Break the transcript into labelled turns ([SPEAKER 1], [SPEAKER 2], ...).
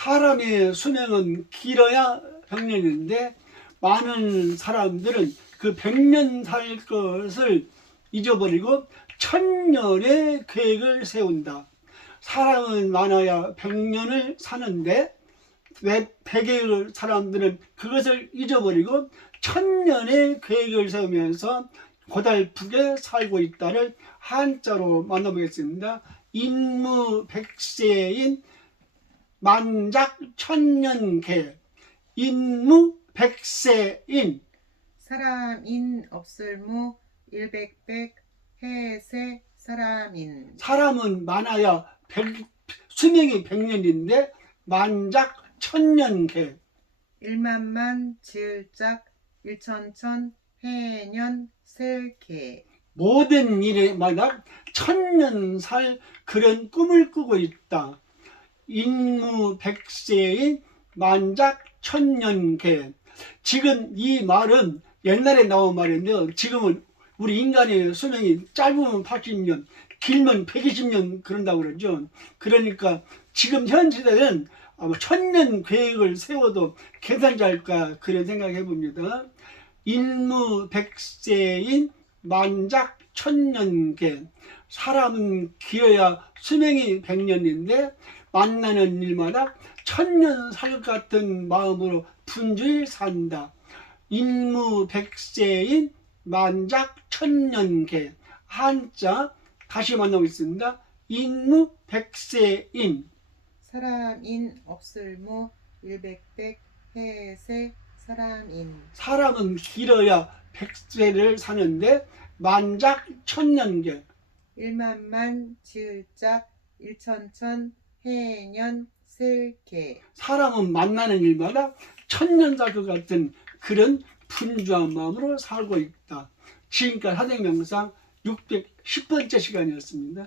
[SPEAKER 1] 사람의 수명은 길어야 100년인데 많은 사람들은 그 100년 살 것을 잊어버리고 천년의 계획을 세운다. 사람은 많아야 100년을 사는데 왜 100의 사람들은 그것을 잊어버리고 천년의 계획을 세우면서 고달프게 살고 있다를 한자로 만나보겠습니다. 인무 백세인 만작 천년계 인무 백세인.
[SPEAKER 2] 사람인 없을무 일백백 해세 사람인.
[SPEAKER 1] 사람은 많아야 백- 수명이 100년인데 만작 천년계
[SPEAKER 2] 일만만 지을짝 일천천 해년 셀개.
[SPEAKER 1] 모든 일에마다 천년 살 그런 꿈을 꾸고 있다. 인무 백세인 만작 천년계. 지금 이 말은 옛날에 나온 말인데요. 지금은 우리 인간의 수명이 짧으면 80년, 길면 120년 그런다고 그러죠. 그러니까 지금 현 시대는 아마 천년 계획을 세워도 않을까 그런 생각해 봅니다. 인무 백세인 만작 천년계 사람은 길어야 수명이 백년인데 만나는 일마다 천년 살 같은 마음으로 분주히 산다. 인무백세인 만작 천년계 한자 다시 만나보겠습니다. 인무 백세인
[SPEAKER 2] 사람인 없을무 일백백 해세 사람인
[SPEAKER 1] 사람은 길어야 백세를 사는데 만작 천년계
[SPEAKER 2] 일만만 지을짝 일천천 해년 셀개
[SPEAKER 1] 사람은 만나는 일마다 천년 살것 같은 그런 분주한 마음으로 살고 있다. 지금까지 하생명상 610번째 시간이었습니다.